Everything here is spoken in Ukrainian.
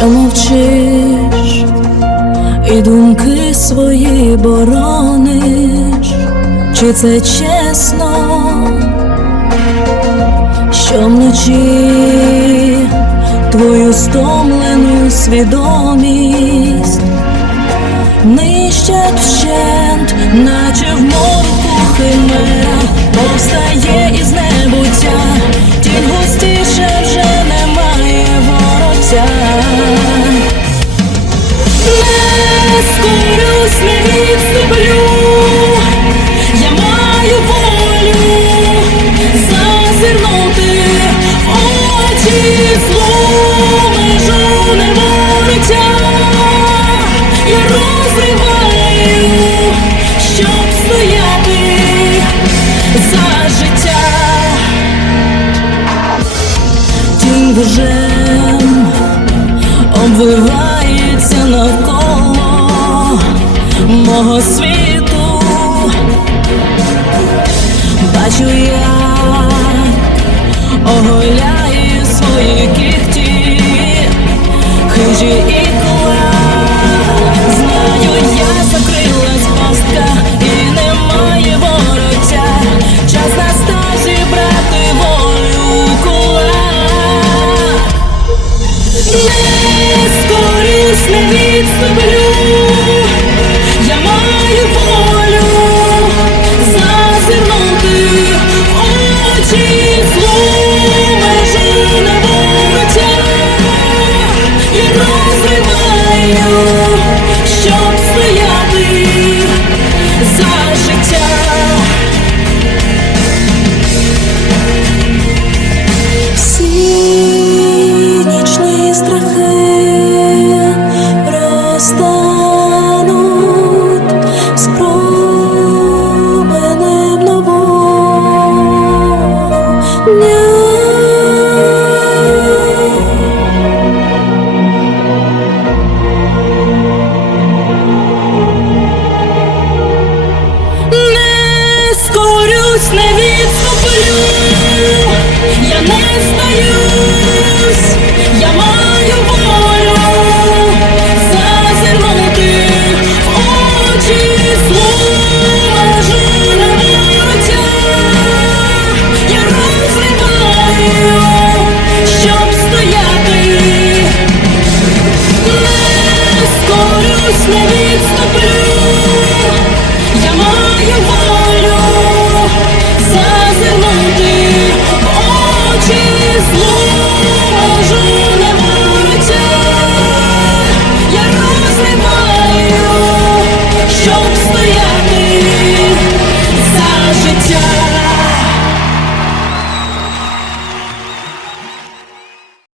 що мовчиш, і думки свої борониш, чи це чесно, що вночі твою стомлену свідомість нищать вщент, наче в морку химера повстає. скорюсь, не відступлю, я маю волю зазирнути очі злу межу неволиця, я розриваю, щоб стояти за життя, тінь божем обвивається навколо мого світу, бачу я оголяю свої кіхті, хижі і кула. знаю, я закрилась пастка і немає вороття, час настав зібрати волю кулак. Не скоріш не відступлю Не скорюсь, не відступлю, я не стою.